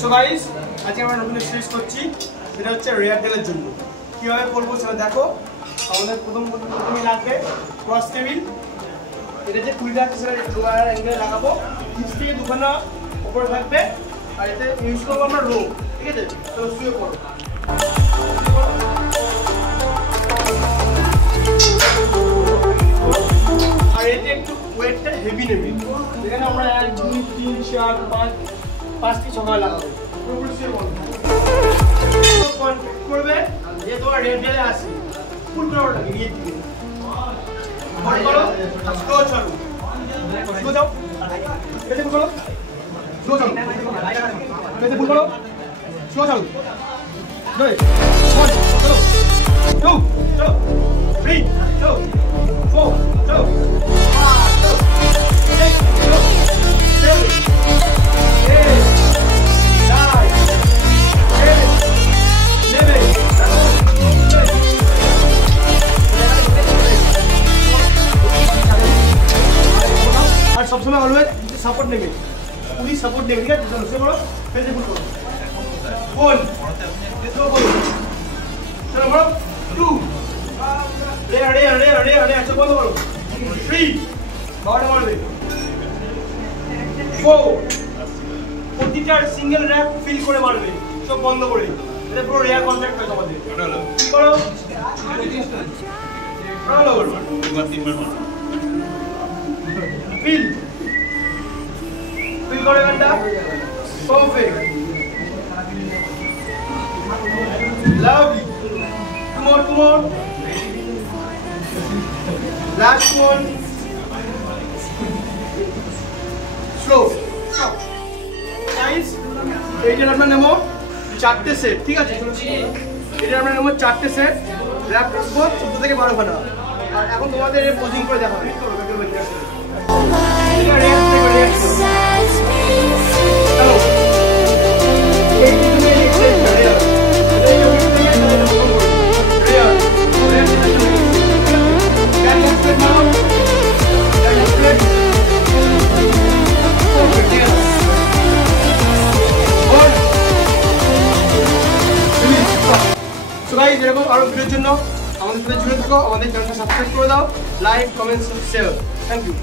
So guys, আজকে আমরা নতুন এক্সারসাইজ করছি, সেটা হচ্ছে রেয়ার ডেলের জন্য। কীভাবে করবো সেটা দেখো। আমাদের প্রথমেই লাগবে ক্রস টেবিল। এটা যে কুড়িটা আছে সেটা লোয়ার অ্যাঙ্গেলে লাগাবো, নিচ থেকে দুখানা ওপরে থাকবে, আর এতে ইউজ করবো আমরা রো। ঠিক আছে, তো শুয়ে পড়ো। আর এতে একটু ওয়েটটা হেভি নেবে, যেখানে আমরা 1 2 3 4 5 থেকে 6 লাগাবো। পুরোপুরি শুয়ে পড়ো, কন্ট্যাক্ট করবে যে তোমার রেড ডেলে আসে ফুল করে ওটাকে নিয়ে দিবে। বল করো, স্লো চলো, স্লো যাও, পেছনে ফুল করো, স্লো চলো, পেছনে ফুল করো, স্লো চলো, 2 1 চলো, 2 চলো, 3 চলো, 4 চলো, 5 চলো, 6 চলো, 7 8 9 10 11 আর সবসময় অলওয়েজ সাপোর্ট নেবে, পুলিশ সাপোর্ট নেবে। ঠিক আছে, চলো সে বলো, ফেলতে ফুল করো, বল এসো বলো, চলো বলো, 2 রে আচ্ছা বলো বলো, 3 বারোটা মারবে, 4 প্রতিটা সিঙ্গেল র্যাপ ফিল করে মারবে, সব বন্ধ করে। এটা পুরো রেয়ার কন্ট্যাক্ট হয় তোমাদের। করো ভালো করো, ফিল করে গানটা perfect, lovely. Two more, last one, slow. Guys, এইটার আমরা নেব 4টে সেট। ঠিক আছে, এটা আমরা নেব 4টে সেট, র্যাপ করবো 14 থেকে 12 খানা। আর এখন তোমাদের পোজিং করে দেখাবো। এরকম আরো ভিডিওর জন্য আমাদের সাথে জুড়ে থাকো, আমাদের চ্যানেলটা সাবস্ক্রাইব করে দাও, like comment share. Thank you.